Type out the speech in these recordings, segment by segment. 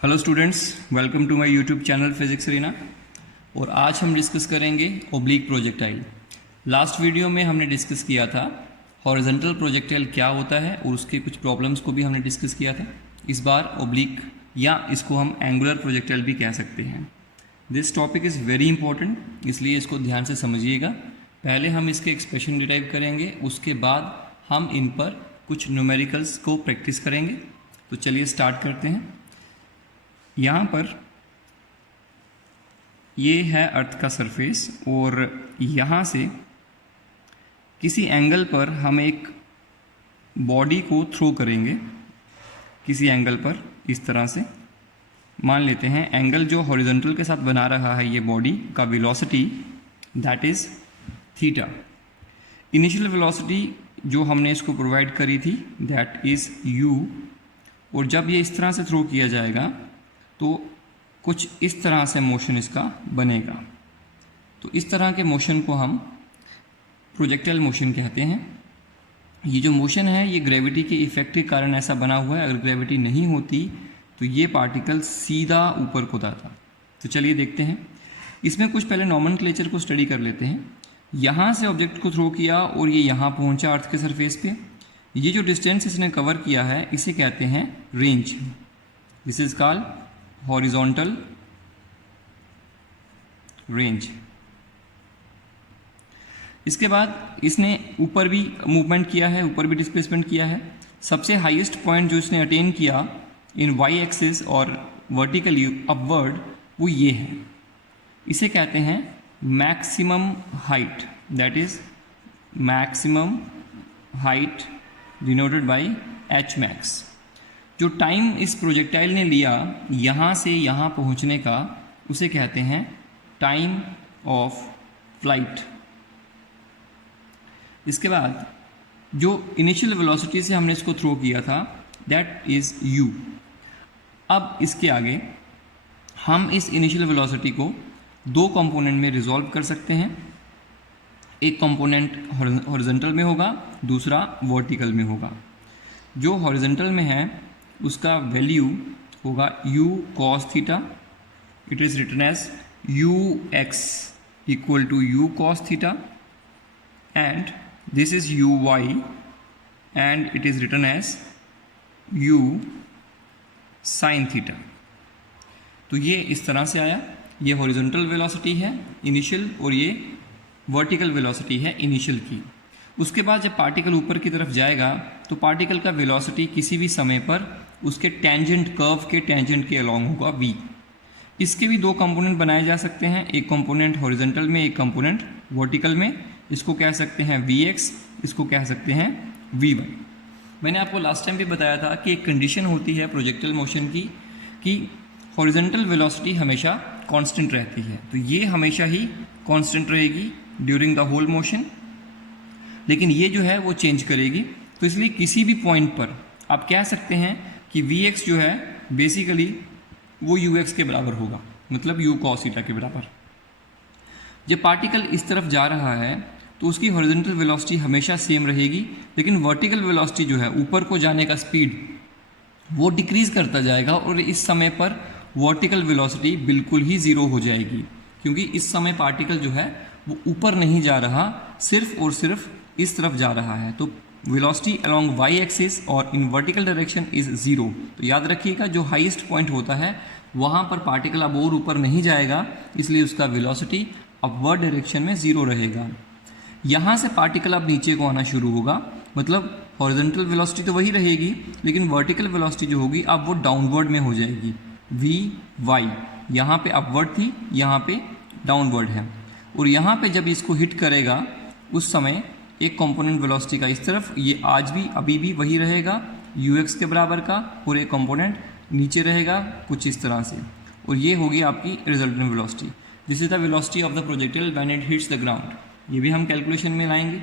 Hello students, welcome to my YouTube channel Physics Arena. और आज हम डिस्कस करेंगे ओब्लिक प्रोजेक्टाइल। लास्ट वीडियो में हमने डिस्कस किया था हॉरिजॉन्टल प्रोजेक्टाइल क्या होता है और उसके कुछ प्रॉब्लम्स को भी हमने डिस्कस किया था। इस बार ओब्लिक या इसको हम एंगुलर प्रोजेक्टाइल भी कह सकते हैं। This topic is very important, इसलिए इसको ध्यान से समझिएगा। पहले हम इसके एक्सप्रेशन डिराइव करेंगे, उसके बाद हम इन पर कुछ न्यूमेरिकल्स को प्रैक्टिस करेंगे। तो चलिए स्टार्ट करते हैं। यहाँ पर ये है अर्थ का सरफेस और यहाँ से किसी एंगल पर हम एक बॉडी को थ्रो करेंगे। किसी एंगल पर इस तरह से मान लेते हैं एंगल जो हॉरिजॉन्टल के साथ बना रहा है ये बॉडी का velocity that is theta. Initial velocity जो हमने इसको प्रोवाइड करी थी दैट इज़ यू। और जब ये इस तरह से थ्रो किया जाएगा तो कुछ इस तरह से मोशन इसका बनेगा। तो इस तरह के मोशन को हम प्रोजेक्टाइल मोशन कहते हैं। ये जो मोशन है ये ग्रेविटी के इफेक्ट के कारण ऐसा बना हुआ है। अगर ग्रेविटी नहीं होती तो ये पार्टिकल सीधा ऊपर को जाता। तो चलिए देखते हैं। इसमें कुछ पहले नॉमेनक्लेचर को स्टडी कर लेते हैं। यहाँ से ऑब्जेक्ट को थ्रो किया और ये यहाँ पहुँचा अर्थ के सरफेस पे। ये जो डिस्टेंस इसने कवर किया है इसे कहते हैं range. This is called horizontal range. इसके बाद इसने ऊपर भी मूवमेंट किया है, ऊपर भी डिस्प्लेसमेंट किया है। सबसे हाईएस्ट पॉइंट जो इसने अटेन किया इन वाई एक्सिस और वर्टिकली अपवर्ड वो ये है। इसे कहते हैं maximum height, that is maximum height denoted by H max. जो टाइम इस प्रोजेक्टाइल ने लिया यहाँ से यहाँ पहुँचने का उसे कहते हैं टाइम ऑफ फ्लाइट। इसके बाद जो इनिशियल वेलोसिटी से हमने इसको थ्रो किया था दैट इज़ u। अब इसके आगे हम इस इनिशियल वेलोसिटी को दो कंपोनेंट में रिजॉल्व कर सकते हैं। एक कंपोनेंट हॉरिजॉन्टल में होगा, दूसरा वर्टिकल में होगा। जो हॉरिजॉन्टल में है उसका वैल्यू होगा u cos theta. It is written as ux equal to u cos theta and this is uy and it is written as u sin theta. तो ये इस तरह से आया। ये हॉरिजॉन्टल वेलोसिटी है इनिशियल और ये वर्टिकल वेलोसिटी है इनिशियल की। उसके बाद जब पार्टिकल ऊपर की तरफ जाएगा तो पार्टिकल का वेलोसिटी किसी भी समय पर उसके टेंजेंट कर्व के टेंजेंट के अलोंग होगा v। इसके भी दो कंपोनेंट बनाए जा सकते हैं, एक कंपोनेंट हॉरिजॉन्टल में, एक कंपोनेंट वर्टिकल में। इसको कह सकते हैं vx, इसको कह सकते हैं vy। मैंने आपको लास्ट टाइम भी बताया था कि एक कंडीशन होती है प्रोजेक्टाइल मोशन की कि हॉरिजॉन्टल वेलोसिटी हमेशा कांस्टेंट रहती है। तो ये हमेशा ही कांस्टेंट रहेगी ड्यूरिंग द होल मोशन, लेकिन ये जो है वो चेंज करेगी। तो इसलिए किसी भी पॉइंट पर आप कह सकते हैं कि Vx जो है बेसिकली वो Ux के बराबर होगा, मतलब u cos थीटा के बराबर। जब पार्टिकल इस तरफ जा रहा है तो उसकी हॉरिजॉन्टल वेलोसिटी हमेशा सेम रहेगी, लेकिन वर्टिकल वेलोसिटी जो है ऊपर को जाने का स्पीड वो डिक्रीज़ करता जाएगा और इस समय पर वर्टिकल वेलोसिटी बिल्कुल ही ज़ीरो हो जाएगी, क्योंकि इस समय पार्टिकल जो है वो ऊपर नहीं जा रहा, सिर्फ और सिर्फ इस तरफ जा रहा है। तो वेलोसिटी अलोंग वाई एक्सिस और in vertical direction is zero. तो याद रखिएगा जो हाईएस्ट पॉइंट होता है वहाँ पर पार्टिकल अब और ऊपर नहीं जाएगा, इसलिए उसका वेलोसिटी अपवर्ड डायरेक्शन में ज़ीरो रहेगा। यहाँ से पार्टिकल अब नीचे को आना शुरू होगा, मतलब हॉरिजॉन्टल वेलोसिटी तो वही रहेगी, लेकिन वर्टिकल वेलोसिटी जो होगी अब वो डाउनवर्ड में हो जाएगी। vy यहाँ पे अपवर्ड थी, यहाँ पे डाउनवर्ड है। और यहाँ पे जब इसको हिट करेगा उस समय एक कंपोनेंट वेलोसिटी का इस तरफ, ये आज भी अभी भी वही रहेगा ux के बराबर का, और एक कंपोनेंट नीचे रहेगा कुछ इस तरह से, और ये होगी आपकी resultant velocity. This is the velocity of the projectile when it hits the ground. ये भी हम कैलकुलेशन में लाएंगे।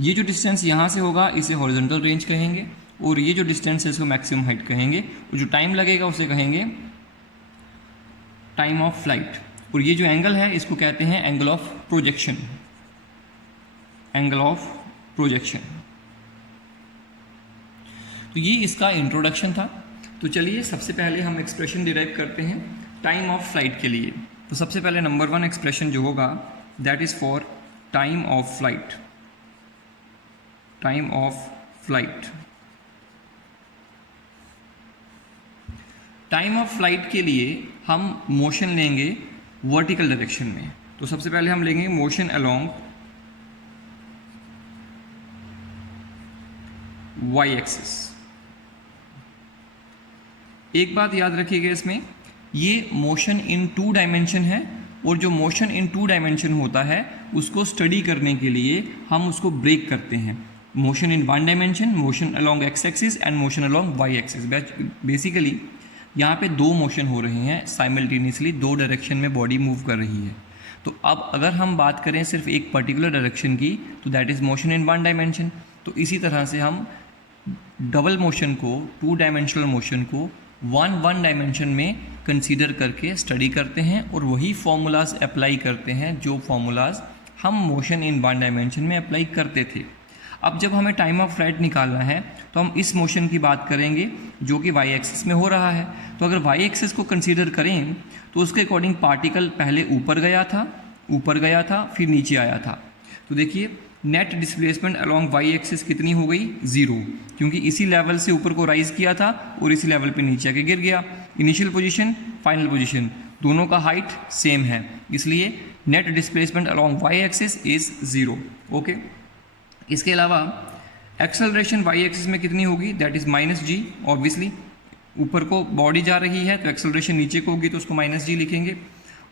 ये जो डिस्टेंस यहाँ से होगा इसे हॉरिजॉन्टल रेंज कहेंगे, और ये जो डिस्टेंस है इसको मैक्सिमम हाइट कहेंगे, और जो टाइम लगेगा उसे कहेंगे टाइम ऑफ फ्लाइट। और ये जो एंगल है इसको कहते हैं angle of projection, angle of projection. तो ये इसका इंट्रोडक्शन था। तो चलिए सबसे पहले हम एक्सप्रेशन डिराइव करते हैं टाइम ऑफ फ्लाइट के लिए। तो सबसे पहले नंबर 1 एक्सप्रेशन जो होगा that is for time of flight. Time of flight, time of flight के लिए हम मोशन लेंगे वर्टिकल डायरेक्शन में। तो सबसे पहले हम लेंगे मोशन अलोंग वाई एक्सिस। एक बात याद रखिएगा, इसमें ये मोशन इन 2 डायमेंशन है, और जो मोशन इन 2 डायमेंशन होता है उसको स्टडी करने के लिए हम उसको ब्रेक करते हैं। Motion in 1 dimension, motion along x axis and motion along y axis. Basically यहाँ पे 2 मोशन हो रहे हैं साइमल्टेनियसली, 2 डायरेक्शन में बॉडी मूव कर रही है। तो अब अगर हम बात करें सिर्फ एक पर्टिकुलर डायरेक्शन की तो that is motion in 1 dimension. तो इसी तरह से हम डबल मोशन को, 2 डायमेंशनल मोशन को 1 डायमेंशन में कंसीडर करके स्टडी करते हैं, और वही फॉर्मूलाज अप्लाई करते हैं जो फॉर्मूलाज हम मोशन इन 1 डायमेंशन में अप्लाई करते थे। अब जब हमें टाइम ऑफ फ्लाइट निकालना है तो हम इस मोशन की बात करेंगे जो कि वाई एक्सिस में हो रहा है। तो अगर वाई एक्सिस को कंसीडर करें तो उसके अकॉर्डिंग पार्टिकल पहले ऊपर गया था फिर नीचे आया था। तो देखिए net displacement along y axis कितनी हो गई, 0, क्योंकि इसी लेवल से ऊपर को राइज किया था और इसी लेवल पे नीचे आके गिर गया। इनिशियल पोजीशन, फाइनल पोजीशन, दोनों का हाइट सेम है, इसलिए net displacement along y axis is 0। Okay, इसके अलावा एक्सेलरेशन वाई एक्सिस में कितनी होगी, दैट इज -g। ऑब्वियसली ऊपर को बॉडी जा रही है तो एक्सेलरेशन नीचे को होगी तो उसको -g लिखेंगे।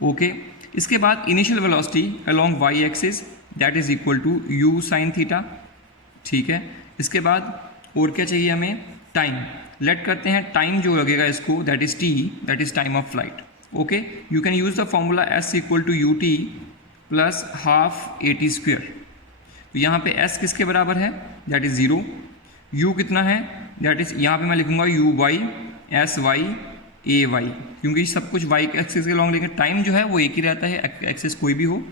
ओके, इसके बाद initial velocity along y axis that is equal to u sine theta. ठीक है, इसके बाद और क्या चाहिए हमें, टाइम। लेट करते हैं टाइम जो लगेगा इसको, that is t, that is time of flight. Okay, you can use the formula s equal to ut plus half at²। तो यहाँ पे s किसके बराबर है, दैट इज 0। u कितना है, दैट इज यहाँ पे मैं लिखूंगा uy sy ay, क्योंकि सब कुछ y एक्सिस के लॉन्ग लेंगे। टाइम जो है वो एक ही रहता है, एक्सिस कोई भी हो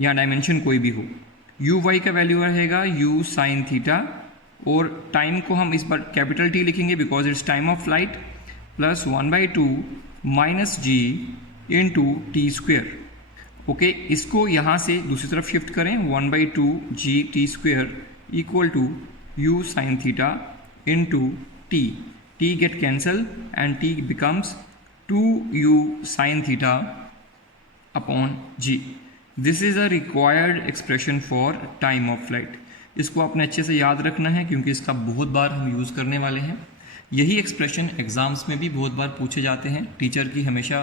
या डायमेंशन कोई भी हो। uy का वैल्यू रहेगा u साइन थीटा, और टाइम को हम इस बार कैपिटल T लिखेंगे because it's time of flight, plus 1/2 -g into t²। Okay, इसको यहाँ से दूसरी तरफ शिफ्ट करें, 1/2 g t² equal to u sine theta into t। t get cancel and t becomes 2u sin theta upon g. This is a required expression for time of flight. इसको आपने अच्छे से याद रखना है क्योंकि इसका बहुत बार हम यूज़ करने वाले हैं। यही एक्सप्रेशन एग्ज़ाम्स में भी बहुत बार पूछे जाते हैं। टीचर की हमेशा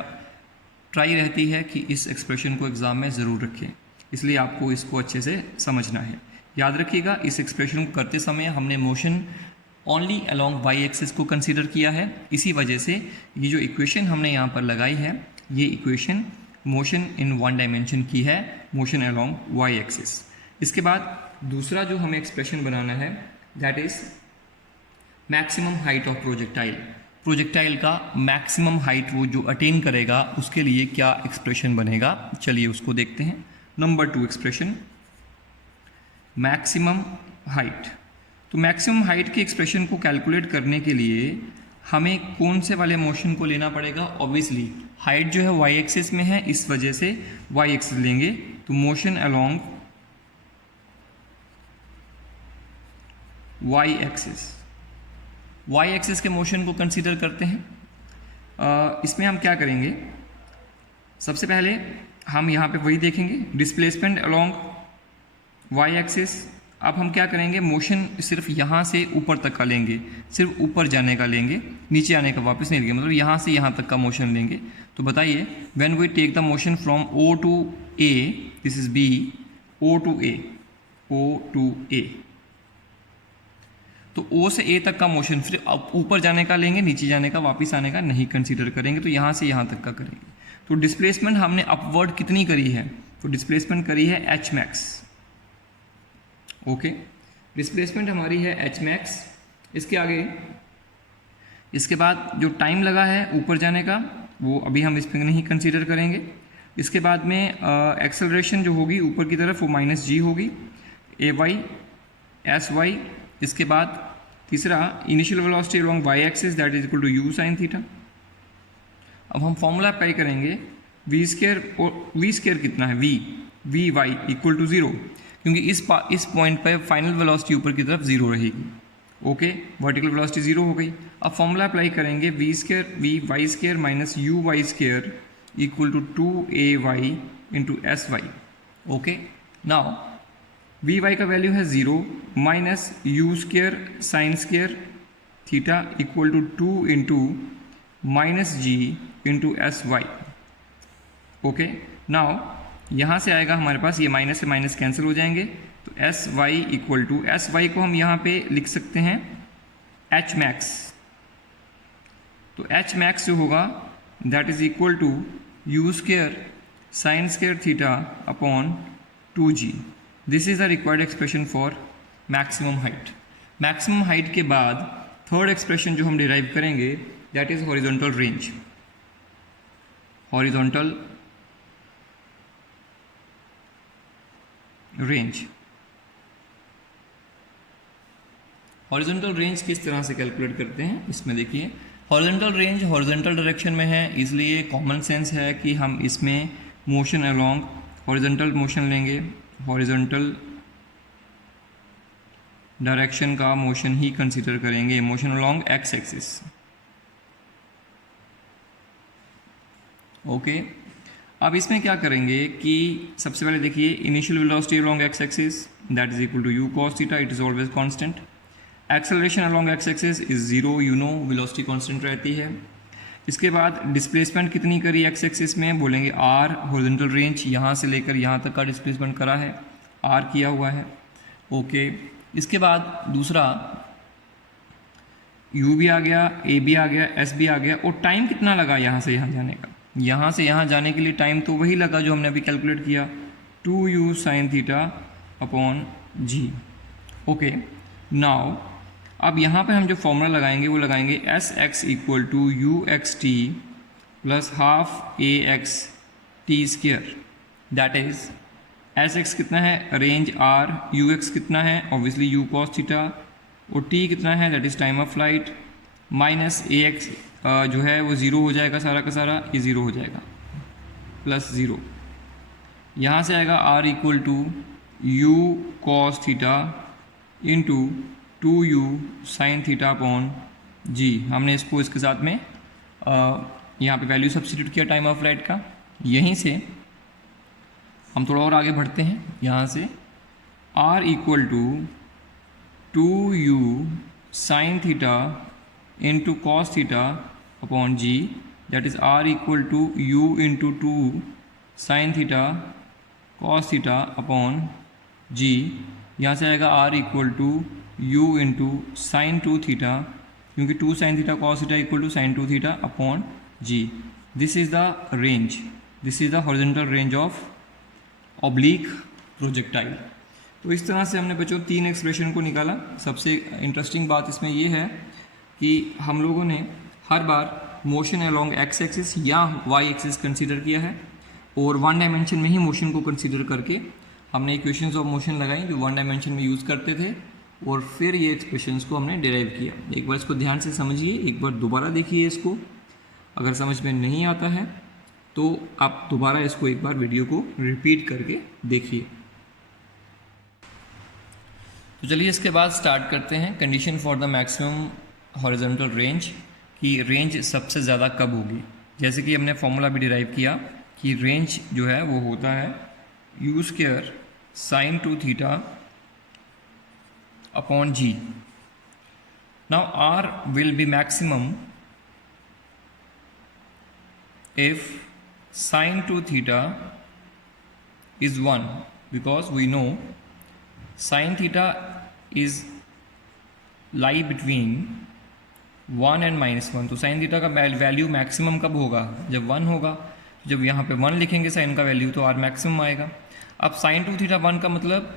ट्राई रहती है कि इस एक्सप्रेशन को एग्ज़ाम में ज़रूर रखें, इसलिए आपको इसको अच्छे से समझना है। याद रखिएगा, इस एक्सप्रेशन को करते समय हमने motion only along y axis को कंसीडर किया है, इसी वजह से ये जो इक्वेशन हमने यहाँ पर लगाई है ये इक्वेशन मोशन इन 1 डायमेंशन की है, मोशन अलोंग वाई एक्सिस। इसके बाद दूसरा जो हमें एक्सप्रेशन बनाना है that is maximum height of projectile. Projectile का मैक्सिमम हाइट वो जो अटेन करेगा उसके लिए क्या एक्सप्रेशन बनेगा, चलिए उसको देखते हैं। Number 2 expression maximum height. तो मैक्सिमम हाइट के एक्सप्रेशन को कैलकुलेट करने के लिए हमें कौन से वाले मोशन को लेना पड़ेगा, ऑब्वियसली हाइट जो है वाई एक्सिस में है, इस वजह से वाई एक्सिस लेंगे। तो motion along y axis, y axis के मोशन को कंसीडर करते हैं। इसमें हम क्या करेंगे, सबसे पहले हम यहाँ पे वही देखेंगे डिस्प्लेसमेंट अलोंग वाई एक्सिस। अब हम क्या करेंगे, मोशन सिर्फ यहाँ से ऊपर तक का लेंगे, सिर्फ ऊपर जाने का लेंगे, नीचे आने का वापस नहीं लेंगे, मतलब यहाँ से यहाँ तक का मोशन लेंगे। तो बताइए, when we take the motion from O to A, this is B, O to A, O to A, तो O से A तक का मोशन फिर ऊपर जाने का लेंगे, नीचे जाने का, वापस आने का नहीं कंसीडर करेंगे, तो यहाँ से यहाँ तक का करेंगे। तो डिस्प्लेसमेंट हमने अपवर्ड कितनी करी है, तो डिस्प्लेसमेंट करी है h max। ओके, डिस्प्लेसमेंट हमारी है h max। इसके आगे, इसके बाद जो टाइम लगा है ऊपर जाने का वो अभी हम इस पर नहीं कंसीडर करेंगे। इसके बाद में एक्सेलरेशन जो होगी ऊपर की तरफ वो -g होगी, ay sy। इसके बाद तीसरा initial velocity along y axis that is equal to u sine theta. अब हम फॉर्मूला अप्लाई करेंगे वी स्केयर, और वी स्केयर कितना है वी वाई इक्वल टू 0, क्योंकि इस पॉइंट पर फाइनल वेलोसिटी ऊपर की तरफ 0 रहेगी। ओके, वर्टिकल वेलोसिटी 0 हो गई। अब फॉर्मूला अप्लाई करेंगे v square v y square minus u y square equal to 2ay into s y. Okay, now v y का वैल्यू है 0 minus u square sine square theta equal to 2 into minus g into s y. Okay, now यहाँ से आएगा हमारे पास, ये minus से minus cancel हो जाएंगे, तो s y equal to, s y को हम यहाँ पे लिख सकते हैं एच मैक्स। तो एच मैक्स जो होगा that is equal to u square sine square theta upon 2g। This is the required expression for maximum height. Maximum height के बाद थर्ड एक्सप्रेशन जो हम डिराइव करेंगे that is horizontal range. Horizontal range, horizontal range किस तरह से calculate करते हैं इसमें देखिए। हॉरिजॉन्टल रेंज हॉरिजॉन्टल डायरेक्शन में है, इसलिए कॉमन सेंस है कि हम इसमें मोशन अलोंग हॉरिजॉन्टल मोशन लेंगे, हॉरिजॉन्टल डायरेक्शन का मोशन ही कंसीडर करेंगे, motion along x axis. Okay, अब इसमें क्या करेंगे कि सबसे पहले देखिए initial velocity along x axis that is equal to u cos theta, it is always constant. Acceleration along x axis is 0, you know velocity constant रहती है। इसके बाद डिस्प्लेसमेंट कितनी करी एक्स एक्सिस में, बोलेंगे आर, हॉरिजॉन्टल रेंज यहाँ से लेकर यहाँ तक का डिस्प्लेसमेंट करा है, आर किया हुआ है। ओके, इसके बाद दूसरा यू भी आ गया, ए भी आ गया, एस भी आ गया, और टाइम कितना लगा यहाँ से यहाँ जाने का, यहाँ से यहाँ जाने के लिए टाइम तो वही लगा जो हमने अभी कैलकुलेट किया, 2u sine theta upon g. Okay, now अब यहाँ पे हम जो फॉर्मूला लगाएंगे वो लगाएंगे s x equal to u x t plus half a x t square, that is s x कितना है रेंज आर, यू एक्स कितना है ऑब्वियसली यू कॉस थीटा, और टी कितना है that is time of flight, minus a x जो है वो 0 हो जाएगा, सारा का सारा ये 0 हो जाएगा, प्लस 0। यहाँ से आएगा R equal to u cos theta into 2u sine theta upon g. हमने इसको इसके साथ में यहाँ पे वैल्यू सब्स्टिट्यूट किया टाइम ऑफ फ्लाइट का। यहीं से हम थोड़ा और आगे बढ़ते हैं, यहाँ से r equal to 2u sine theta into cos theta upon g, that is r equal to u into 2 sine theta cos theta upon g. यहाँ से आएगा r equal to u into sine 2 theta, क्योंकि 2 sine theta cos theta equal to sine 2 theta upon g. This is the range, this is the horizontal range of oblique projectile. तो इस तरह से हमने बच्चों 3 एक्सप्रेशन को निकाला। सबसे इंटरेस्टिंग बात इसमें यह है कि हम लोगों ने हर बार मोशन अलोंग एक्स एक्सिस या वाई एक्सिस कंसीडर किया है, और 1 डायमेंशन में ही मोशन को कंसीडर करके हमने इक्वेशंस ऑफ मोशन लगाई जो 1 डायमेंशन में यूज़ करते थे, और फिर ये एक्सप्रेशंस को हमने डिराइव किया। एक बार इसको ध्यान से समझिए, एक बार दोबारा देखिए इसको, अगर समझ में नहीं आता है तो आप दोबारा इसको एक बार वीडियो को रिपीट करके देखिए। तो चलिए इसके बाद स्टार्ट करते हैं condition for the maximum horizontal range, कि रेंज सबसे ज़्यादा कब होगी। जैसे कि हमने फॉर्मूला भी डिराइव किया कि रेंज जो है वो होता है u square sine 2 theta upon g. Now r will be maximum if sine 2 theta is 1, because we know sine theta is lie between 1 and -1। तो sin theta का वैल्यू मैक्सिमम कब होगा, जब 1 होगा। जब यहाँ पे 1 लिखेंगे साइन का वैल्यू तो r मैक्सिमम आएगा। अब sin 2 थीटा 1 का मतलब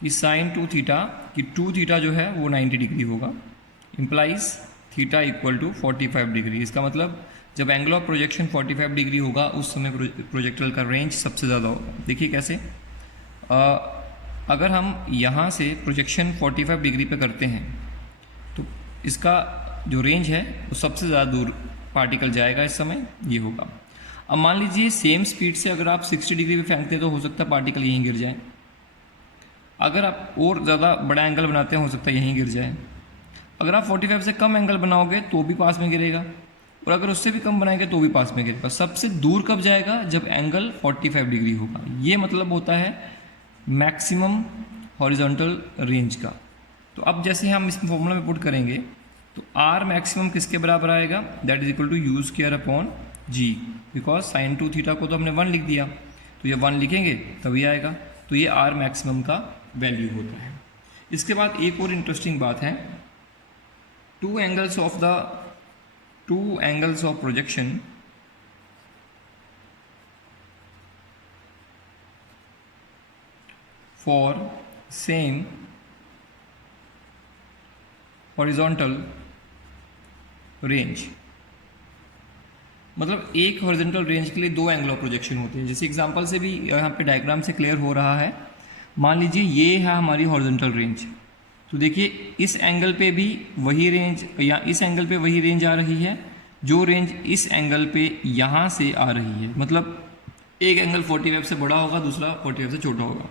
कि sin 2 थीटा कि 2 थीटा जो है वो 90 डिग्री होगा, implies theta equal to 45 degree. इसका मतलब जब एंगल ऑफ प्रोजेक्शन 45 डिग्री होगा उस समय प्रोजेक्टाइल का रेंज सबसे ज़्यादा होगा। देखिए कैसे, अगर हम यहाँ से प्रोजेक्शन 45 डिग्री पे करते हैं तो इसका जो रेंज है वो सबसे ज़्यादा दूर पार्टिकल जाएगा इस समय, ये होगा। अब मान लीजिए सेम स्पीड से अगर आप 60 डिग्री पे फेंकते हैं तो हो सकता है पार्टिकल यहीं गिर जाए। अगर आप और ज़्यादा बड़ा एंगल बनाते हैं हो सकता है यहीं गिर जाए। अगर आप 45 से कम एंगल बनाओगे तो भी पास में गिरेगा, और अगर उससे भी कम बनाएंगे तो भी पास में गिरेगा। सबसे दूर कब जाएगा? जब एंगल 45 डिग्री होगा। ये मतलब होता है मैक्सिमम हॉरिजॉन्टल रेंज का। तो अब जैसे हम इस फॉर्मूला में पुट करेंगे तो आर मैक्सिमम किसके बराबर आएगा? That is equal to u square upon g, because sine 2 theta को तो हमने 1 लिख दिया, तो ये 1 लिखेंगे तभी आएगा। तो ये आर मैक्सिमम का वैल्यू होता है। इसके बाद एक और इंटरेस्टिंग बात है, two angles of projection for same horizontal range, मतलब एक हॉरिजॉन्टल रेंज के लिए दो एंगल ऑफ प्रोजेक्शन होते हैं। जैसे एग्जांपल से भी यहाँ पे डायग्राम से क्लियर हो रहा है। मान लीजिए ये है हमारी हॉरिजॉन्टल रेंज, तो देखिए इस एंगल पे भी वही रेंज या इस एंगल पे वही रेंज आ रही है जो रेंज इस एंगल पे यहाँ से आ रही है। मतलब एक एंगल 45 से बड़ा होगा, दूसरा 45 से छोटा होगा।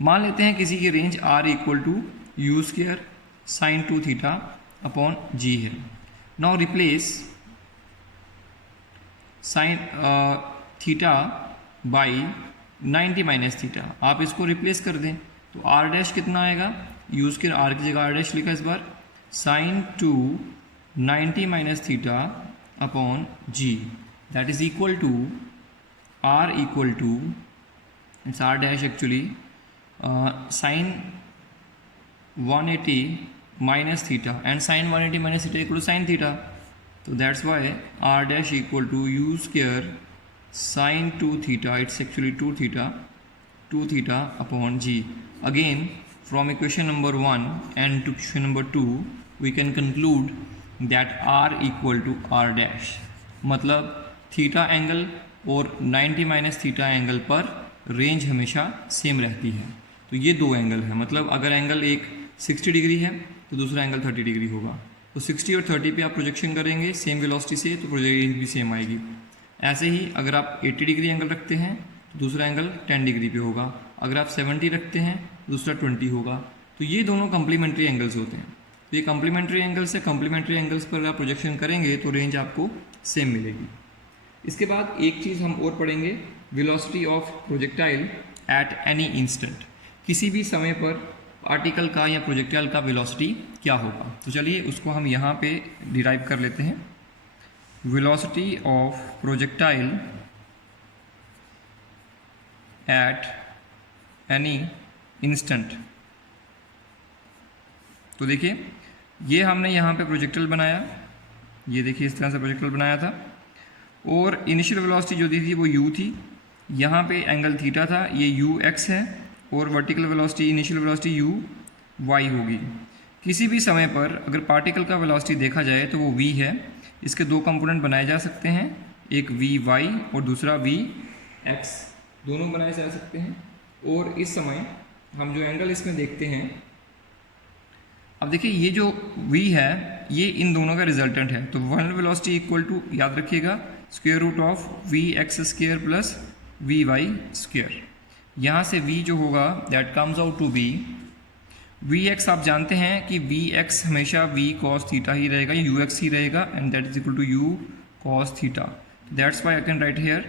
मान लेते हैं किसी की range R equal to u square sine 2 theta upon g है। Now replace sine theta by 90 minus theta, आप इसको रिप्लेस कर दें तो आर डैश कितना आएगा? यू स्क्वायर आर की जगह आर डैश लिखा इस बार, sine 2 90 minus theta upon g, that is equal to R equal to it's R dash actually sine 180 minus theta and sin 180 minus theta equal to sin theta. So that's why r dash equal to u square sin 2 theta, it's actually 2 theta upon g. Again from equation number 1 and to equation number 2 we can conclude that r equal to r dash, मतलब theta angle और 90 minus theta angle पर range हमेशा same रहती है। तो ये दो angle है, मतलब अगर एंगल एक 60 डिग्री है तो दूसरा एंगल 30 डिग्री होगा, तो 60 और 30 पे आप प्रोजेक्शन करेंगे सेम वेलोसिटी से तो प्रोजेक्शन भी सेम आएगी। ऐसे ही अगर आप 80 डिग्री एंगल रखते हैं तो दूसरा एंगल 10 डिग्री पे होगा, अगर आप 70 रखते हैं तो दूसरा 20 होगा। तो ये दोनों कम्प्लीमेंट्री एंगल्स होते हैं। तो ये कम्प्लीमेंट्री एंगल से कम्प्लीमेंट्री एंगल्स पर आप प्रोजेक्शन करेंगे तो रेंज आपको सेम मिलेगी। इसके बाद एक चीज़ हम और पढ़ेंगे, velocity of projectile at any instant. किसी भी समय पर पार्टिकल का या प्रोजेक्टाइल का वेलोसिटी क्या होगा। तो चलिए उसको हम यहाँ पे डिराइव कर लेते हैं। Velocity of projectile at any instant. तो देखिए ये हमने यहाँ पे प्रोजेक्टाइल बनाया, ये देखिए इस तरह से प्रोजेक्टाइल बनाया था, और इनिशियल वेलोसिटी जो दी थी वो u थी, यहाँ पे एंगल थीटा था, ये ux है, और vertical velocity initial velocity u y होगी। किसी भी समय पर अगर पार्टिकल का वेलोसिटी देखा जाए तो वो v है। इसके दो कंपोनेंट बनाए जा सकते हैं, एक vy और दूसरा vx, दोनों बनाए जा सकते हैं। और इस समय हम जो एंगल इसमें देखते हैं, अब देखिए ये जो v है ये इन दोनों का रिजल्टेंट है। तो फाइनल वेलोसिटी इक्वल टू, याद रखिएगा, square root of vx square plus vy square. यहाँ से v जो होगा that comes out to be vx, आप जानते हैं कि vx हमेशा v cos थीटा ही रहेगा, ux ही रहेगा, and that is equal to u cos theta. That's why I can write here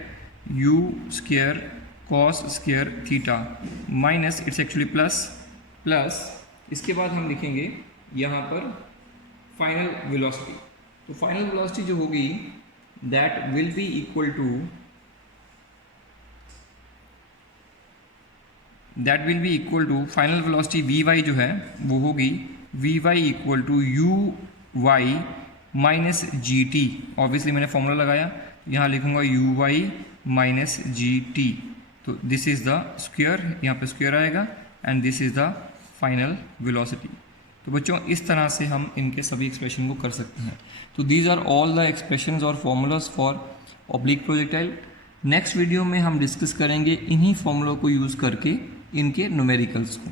u square cos square theta minus it's actually plus इसके बाद हम लिखेंगे यहाँ पर फाइनल वेलोसिटी। तो फाइनल वेलोसिटी जो होगी that will be equal to final velocity vy जो है वो होगी vy equal to uy minus gt। Obviously मैंने फॉर्मूला लगाया, यहाँ लिखूंगा uy माइनस gt। तो दिस इज द स्क्वायर, यहाँ पे स्क्वायर आएगा, and this is the final velocity. तो बच्चों इस तरह से हम इनके सभी एक्सप्रेशन को कर सकते हैं। तो these are all the expressions और formulas for oblique projectile. Next video में हम डिस्कस करेंगे इन्हीं फॉर्मूलों को यूज़ करके इनके न्यूमेरिकल्स को।